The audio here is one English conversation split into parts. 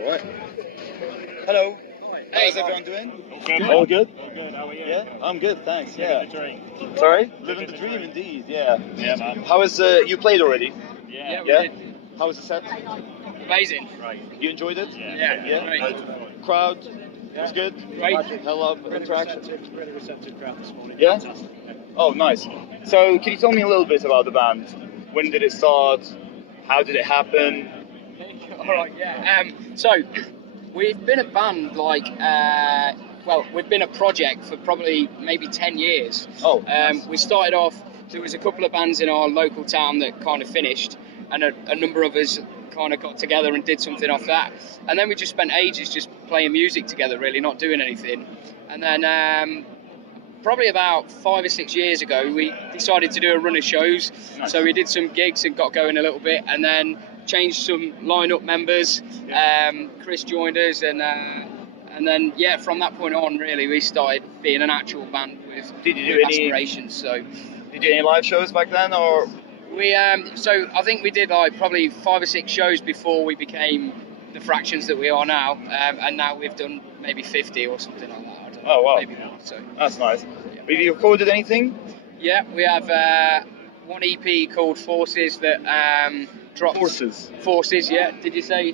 Alright. Hello. How's everyone doing? All good? All good, how are you? Yeah, I'm good, thanks. Yeah. Living the dream. Sorry? Living the dream, indeed, yeah. Yeah, man. How is you played already? Yeah. Yeah? How was the set? Amazing. Right. You enjoyed it? Yeah. Yeah? Great. Crowd was good? Great. Hell of interaction? Really receptive crowd this morning. Yeah? Fantastic. Oh, nice. So, can you tell me a little bit about the band? When did it start? How did it happen? All right. Yeah. So we've been a band we've been a project for probably maybe 10 years. Oh, nice. We started off. There was a couple of bands in our local town that kind of finished, and a number of us kind of got together and did something off that. And then we just spent ages just playing music together, really not doing anything. And then probably about 5 or 6 years ago, we decided to do a run of shows. Nice. So we did some gigs and got going a little bit, and then changed some lineup members. Chris joined us, and then from that point on, really, we started being an actual band with aspirations. So did you do any live shows back then, or? We so I think we did like probably 5 or 6 shows before we became the fractions that we are now, and now we've done maybe 50 or something like that. I don't know, Oh, wow. maybe more. So That's nice. Have you recorded anything? yeah, we have one EP called Forces that dropped. Forces, yeah. Did you say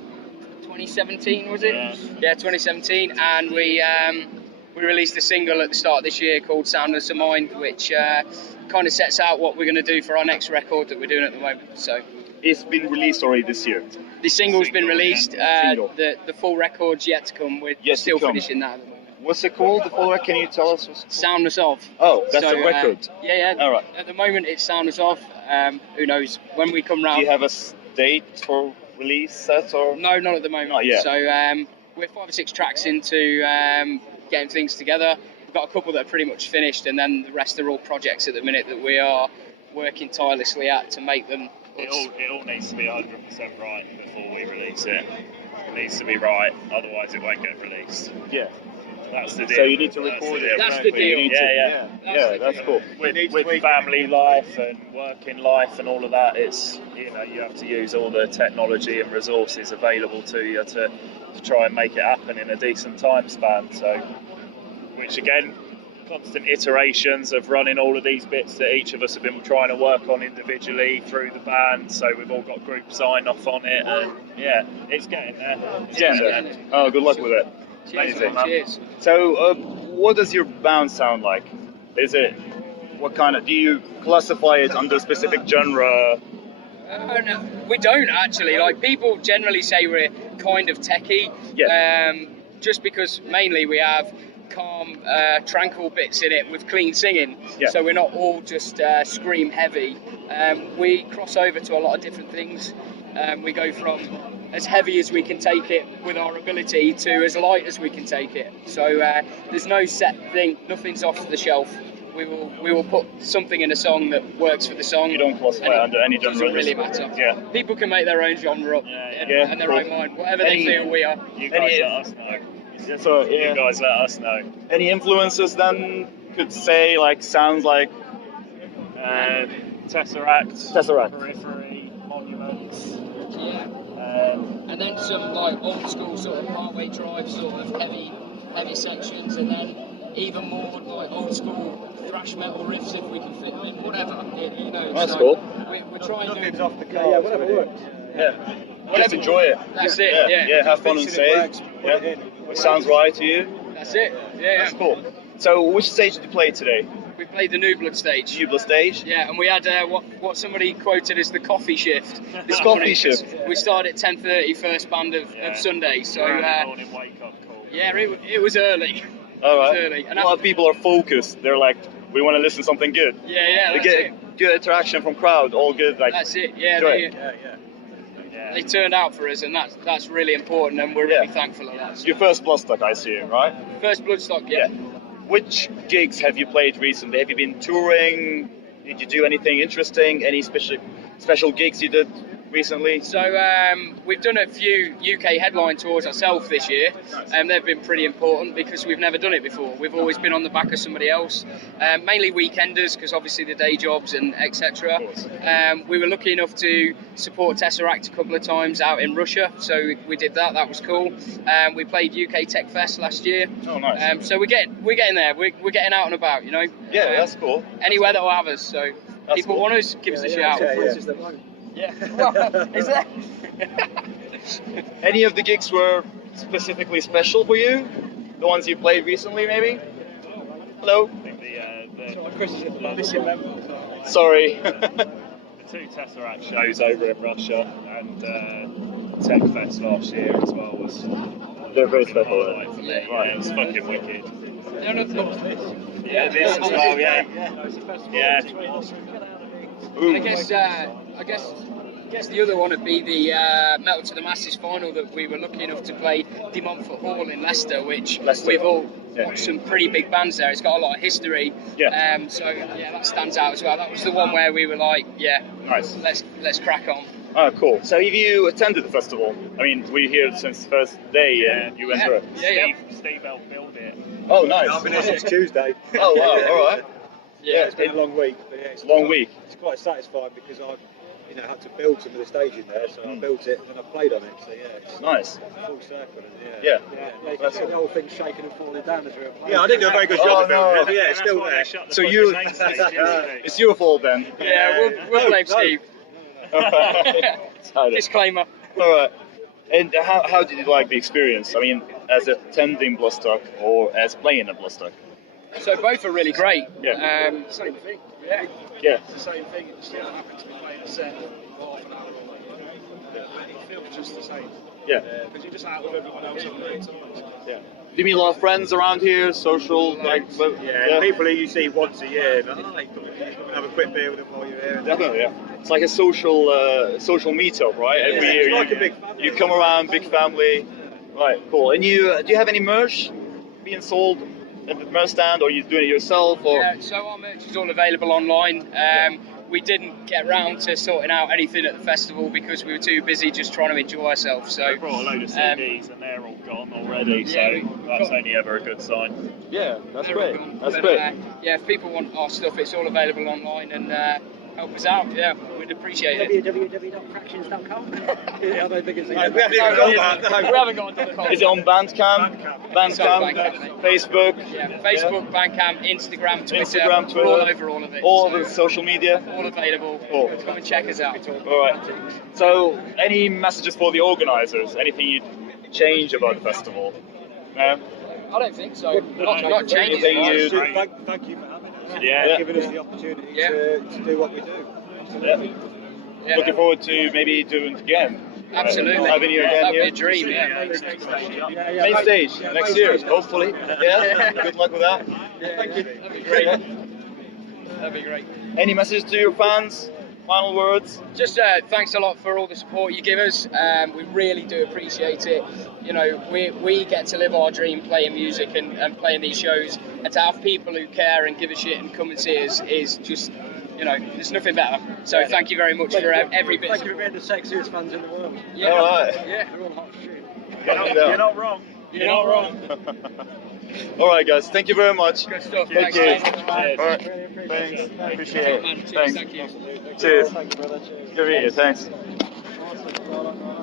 2017 was it? Yeah, 2017, and we released a single at the start of this year called Soundless of Mind, which kind of sets out what we're going to do for our next record that we're doing at the moment. So It's been released already this year. the single's been released. Single. The full record's yet to come. We're Yet to still come. finishing that at the moment. What's it called? The full record? Can you tell us? Soundless Of. Oh, that's So, the record. Yeah. All right. At the moment, it's Soundless Of. Who knows when we come round? Do you have a date for release set or? No, not at the moment. Not yet. So we're 5 or 6 tracks into getting things together. We've got a couple that are pretty much finished, and then the rest are all projects at the minute that we are working tirelessly at to make them. It all needs to be 100% right before we release it. It needs to be right, otherwise it won't get released. Yeah. That's the deal. So you need to record it. That's the deal. Yeah. That's cool. With family life and working life and all of that, it's you have to use all the technology and resources available to you to try and make it happen in a decent time span. So, which again, constant iterations of running all of these bits that each of us have been trying to work on individually through the band. So we've all got group sign off on it, and it's getting there. Oh, good luck with it. Cheers, Amazing. man. Cheers. So, what does your band sound like? What kind of? Do you classify it under a specific genre? No, we don't actually. Like, people generally say we're kind of techie. Yeah. Just because mainly we have calm, tranquil bits in it with clean singing. Yeah. So we're not all just scream heavy. We cross over to a lot of different things. We go from as heavy as we can take it with our ability to as light as we can take it. So there's no set thing. Nothing's off the shelf. We will put something in a song that works for the song. You don't classify under any genre. Doesn't really matter. Yeah. People can make their own genre up and their own mind, whatever they feel we are. You guys let us know. You guys let us know. Any influences then? Could say sounds like. Tesseract. Periphery. Monuments. Yeah. And then some old school sort of Partway Drive sort of heavy sections, and then even more old school thrash metal riffs if we can fit them in, whatever. That's cool. We're trying to do off the car. Yeah, whatever works. Yeah. Just enjoy it. That's it. Yeah. Have fun and say it. Yeah. It sounds right to you. That's it. Yeah. That's cool. So, which stage did you play today? We played the New Blood stage. Nuclear stage. Yeah, and we had what somebody quoted as the coffee shift. This coffee shift. We started at 10:30, first band of Sunday. So Morning wake up call. yeah, it was early. All right. It was early. And a lot of people are focused. They're like, we want to listen to something good. Yeah, They that's get it. good interaction from crowd. All good. That's it. Yeah, enjoy they turned out for us, and that's really important, and we're really thankful of that. It's your first Bloodstock, I assume, right? First Bloodstock, yeah. Which gigs have you played recently? Have you been touring? Did you do anything interesting? Any special gigs you did recently? So we've done a few UK headline tours ourselves this year, and they've been pretty important because we've never done it before. We've always been on the back of somebody else, mainly weekenders because obviously the day jobs and etc. We were lucky enough to support Tesseract a couple of times out in Russia, so we did that. That was cool. We played UK Tech Fest last year. Oh, nice. So we're getting there. We're getting out and about, you know. Yeah, that's cool. Anywhere that will have us. So That's people cool. want us, give us a shout. Yeah. Is that? Any of the gigs were specifically special for you? The ones you played recently, maybe? Hello? I think the missing member. Sorry. The two Tesseract shows over in Russia and Tech Fest last year as well was They're very special. highlight for me. Yeah, it was fucking wicked. No, no, no. Yeah, this as well. Yeah. Yeah. I guess the other one would be the Metal to the Masses final that we were lucky enough to play De Montfort Hall in Leicester, which we've all watched some pretty big bands there. It's got a lot of history. Yeah. So yeah, that stands out as well. That was the one where we were like, yeah, Nice. let's crack on. Oh, cool. So have you attended the festival? I mean, we're here since the first day and you went through it. Yeah. Steve helped build it. Oh, nice. I've been here since Tuesday. Oh, wow, all right. Yeah, It's been a long week, but yeah, it's Long week. It's quite satisfying because I've, had to build some of the staging there, so I built it and then I played on it. So yeah, it's Nice. full circle. And, Yeah. you can see the whole thing shaking and falling down as we were playing. Yeah, I didn't do a very good Oh, job of no. building it, but yeah, And it's that's still why there. they shut the So fucking you- main stage yesterday. It's your fault then. Yeah, we'll blame Steve. All Disclaimer. right. And how did you like the experience? I mean, as attending Bloodstock or as playing at Bloodstock? So both are really great. Yeah. Same thing. Yeah. Yeah. It's the same thing. It's just happened to be playing a set for half an hour or it feels just the same. Yeah. Because you're just out with everyone else on the times. Yeah. Do you meet a lot of friends around here? Social, Yeah, people who you see once a year, and you come and have a quick beer with them while you're here. Definitely, yeah. It's like a social meetup, right? Every Yeah, year it's like you, a big family. you come around, big family. Right, cool. And you do you have any merch being sold at the merch stand, or are you doing it yourself? Or Yeah, so our merch is all available online. We didn't get round to sorting out anything at the festival because we were too busy just trying to enjoy ourselves. So They brought a load of CDs and they're all gone already, so that's only ever a good sign. yeah, that's they're all great. gone. That's But, great. yeah, if people want our stuff, it's all available online and help us out. Yeah, we'd appreciate it. www.fractions.com. Yeah, I don't think it's We haven't even got that. We haven't got a .com. Is it on Bandcamp? Bandcamp. Facebook? Yeah, Facebook, Bandcamp, Instagram, Twitter. Instagram, We're all Twitter. over all of it. All so of the social media? all available. Cool. Come and check us out. All right. So, any messages for the organisers? Anything you'd change about the festival? No? I don't think so. Not changing. Anything you- Thank you for having us. Yeah. Giving us the opportunity Yeah. to do what we do. Yeah. Yeah. Looking forward to maybe doing it again. Absolutely. Having you again That'd be here. a dream, yeah. Main stage next year, hopefully. Yeah. Good luck with that. Thank you. That'd be great. That'd be great. Any messages to your fans? Final words? Just thanks a lot for all the support you give us. We really do appreciate it. You know, we get to live our dream playing music and playing these shows, and to have people who care and give a shit and come and see us is just, there's nothing better. So thank you very much for every bit. Thank you for being the sexiest fans in the world. Yeah. All right. Yeah. We're all hot shit. You're not wrong. You're not wrong. All right, guys. Thank you very much. Good stuff. Thank Thanks you. very much. All right. Really appreciate Thanks. it. Appreciate Man, it. cheers. Thanks. Thank you. Cheers. Thank you, brother. Cheers. Good to meet you. Thanks.